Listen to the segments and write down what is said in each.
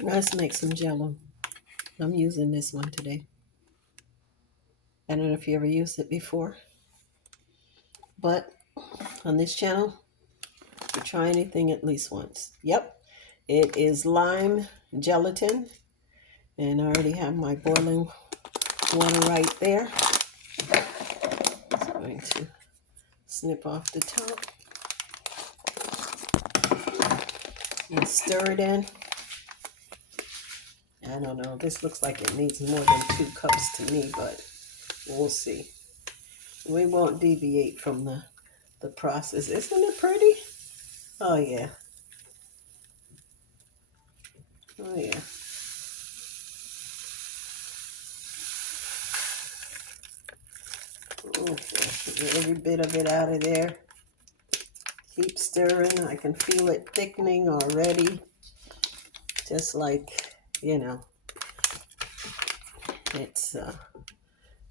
Let's make some Jello. I'm using this one today. I don't know if you ever used it before, but on this channel, you try anything at least once. Yep, it is lime gelatin, and I already have my boiling water right there. I'm going to snip off the top and stir it in. I don't know, this looks like it needs more than 2 cups to me, but we'll see. We won't deviate from the process. Isn't it pretty? Oh yeah. Oh yeah. Okay, get every bit of it out of there. Keep stirring. I can feel it thickening already. Just like, you know, it's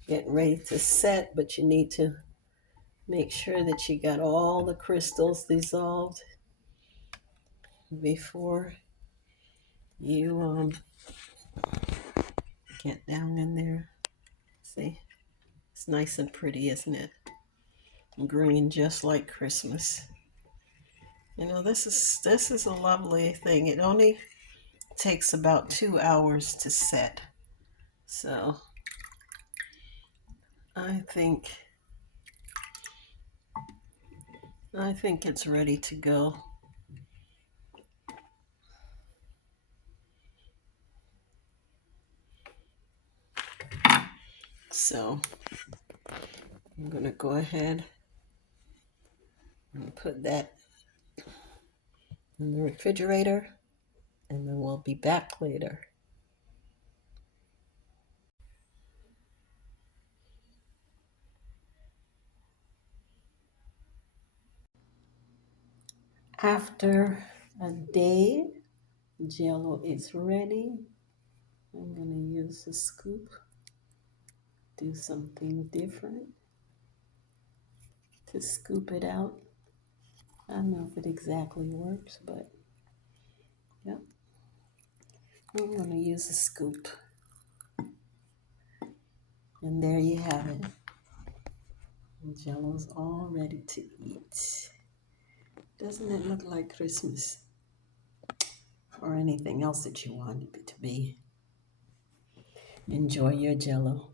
getting ready to set, but you need to make sure that you got all the crystals dissolved before you get down in there. See, it's nice and pretty, isn't it? Green, just like Christmas. You know, this is a lovely thing. It only takes about 2 hours to set, so I think it's ready to go. So I'm gonna go ahead and put that in the refrigerator, and then we'll be back later. After a day, Jello is ready. I'm gonna use a scoop, do something different to scoop it out. I don't know if it exactly works, but yep. I'm gonna use a scoop. And there you have it. Jello's all ready to eat. Doesn't it look like Christmas? Or anything else that you want it to be. Enjoy your Jello.